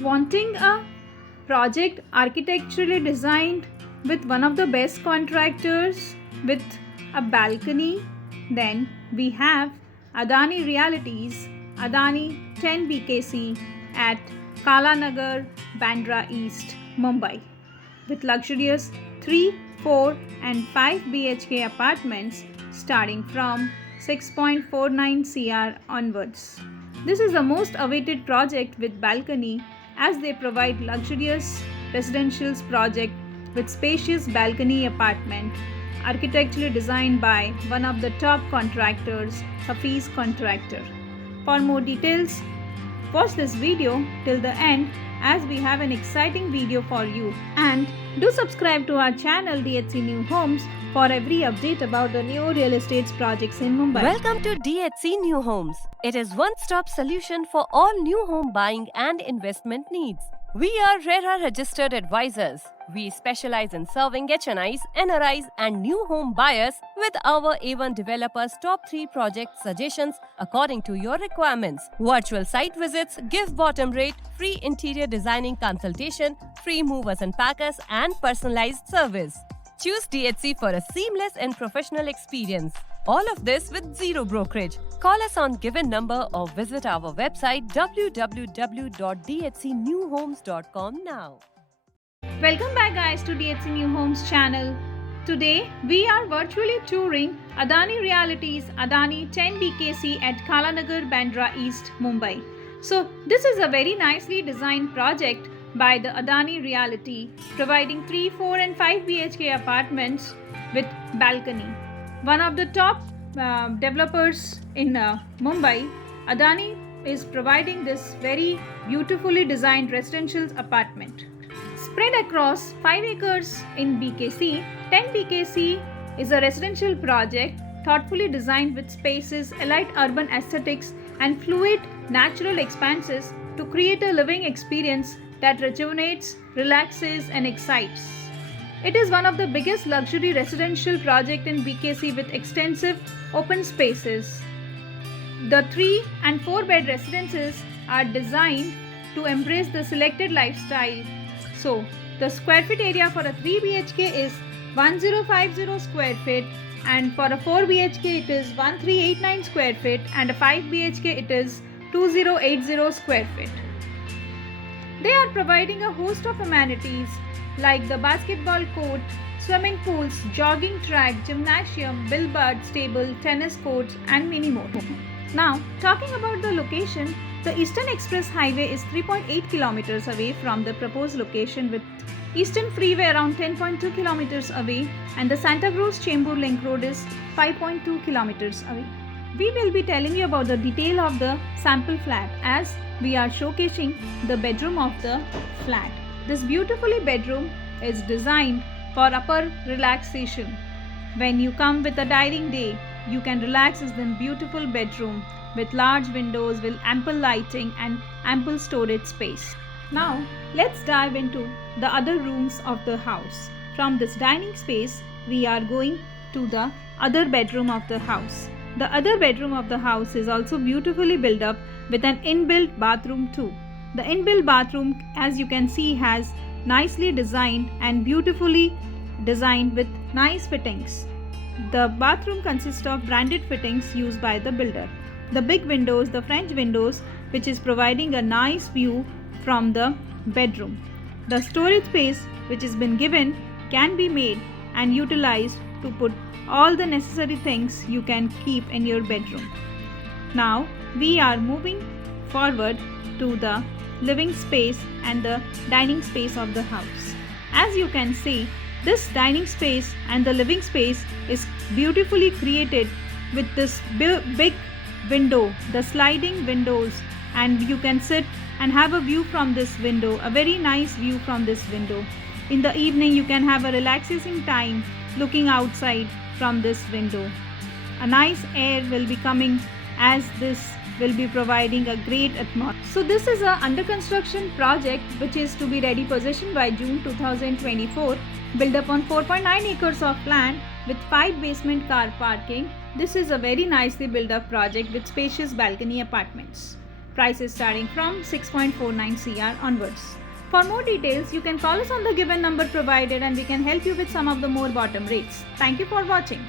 Wanting a project architecturally designed with one of the best contractors with a balcony? Then we have Adani Reality's Adani 10 BKC at Kalanagar, Bandra East, Mumbai, with luxurious 3, 4 and 5 BHK apartments starting from 6.49 CR onwards. This is the most awaited project with balcony as they provide luxurious residential project with spacious balcony apartment architecturally designed by one of the top contractors, Hafeez Contractor. For more details, watch this video till the end as we have an exciting video for you, and do subscribe to our channel DHC New Homes for every update about the new real estate projects in Mumbai. Welcome to DHC New Homes. It is one-stop solution for all new home buying and investment needs. We are RERA registered advisors. We specialize in serving HNIs, NRIs and new home buyers with our A1 developers top 3 project suggestions according to your requirements. Virtual site visits, give bottom rate, free interior designing consultation, free movers and packers and personalized service. Choose DHC for a seamless and professional experience. All of this with zero brokerage. Call us on given number or visit our website www.dhcnewhomes.com now. Welcome back guys to DHC New Homes channel. Today we are virtually touring Adani Reality's Adani 10 BKC at Kalanagar, Bandra East, Mumbai. So this is a very nicely designed project by the Adani Realty, providing 3, 4 and 5 BHK apartments with balcony. One of the top developers in Mumbai, Adani is providing this very beautifully designed residential apartment. Spread across 5 acres in BKC, 10 BKC is a residential project thoughtfully designed with spaces, elite urban aesthetics and fluid natural expanses to create a living experience that rejuvenates, relaxes and excites. It is one of the biggest luxury residential project in BKC with extensive open spaces. The 3 and 4 bed residences are designed to embrace the selected lifestyle. So, the square feet area for a 3 BHK is 1050 square feet and for a 4 BHK it is 1389 square feet and a 5 BHK it is 2080 square feet. They are providing a host of amenities like the basketball court, swimming pools, jogging track, gymnasium, billiard table, tennis courts and many more. Now, talking about the location, the Eastern Express Highway is 3.8 kilometers away from the proposed location with Eastern Freeway around 10.2 kilometers away and the Santa Cruz Chembur Link Road is 5.2 kilometers away. We will be telling you about the detail of the sample flat as we are showcasing the bedroom of the flat. This beautifully bedroom is designed for upper relaxation. When you come with a dining day, you can relax in the beautiful bedroom with large windows with ample lighting and ample storage space. Now, let's dive into the other rooms of the house. From this dining space, we are going to the other bedroom of the house. The other bedroom of the house is also beautifully built up with an inbuilt bathroom too. The inbuilt bathroom, as you can see, has nicely designed and beautifully designed with nice fittings. The bathroom consists of branded fittings used by the builder. The big windows, the French windows, which is providing a nice view from the bedroom. The storage space which has been given can be made and utilized to put all the necessary things you can keep in your bedroom. Now we are moving forward to the living space and the dining space of the house. As you can see, this dining space and the living space is beautifully created with this big window, the sliding windows, and you can sit and have a view from this window, a very nice view from this window. In the evening you can have a relaxing time looking outside from this window. A nice air will be coming as this will be providing a great atmosphere. So this is a under construction project which is to be ready possession by June 2024, built upon 4.9 acres of land with 5 basement car parking. This is a very nicely built up project with spacious balcony apartments. Prices starting from 6.49 CR onwards. For more details, you can call us on the given number provided and we can help you with some of the more bottom rates. Thank you for watching.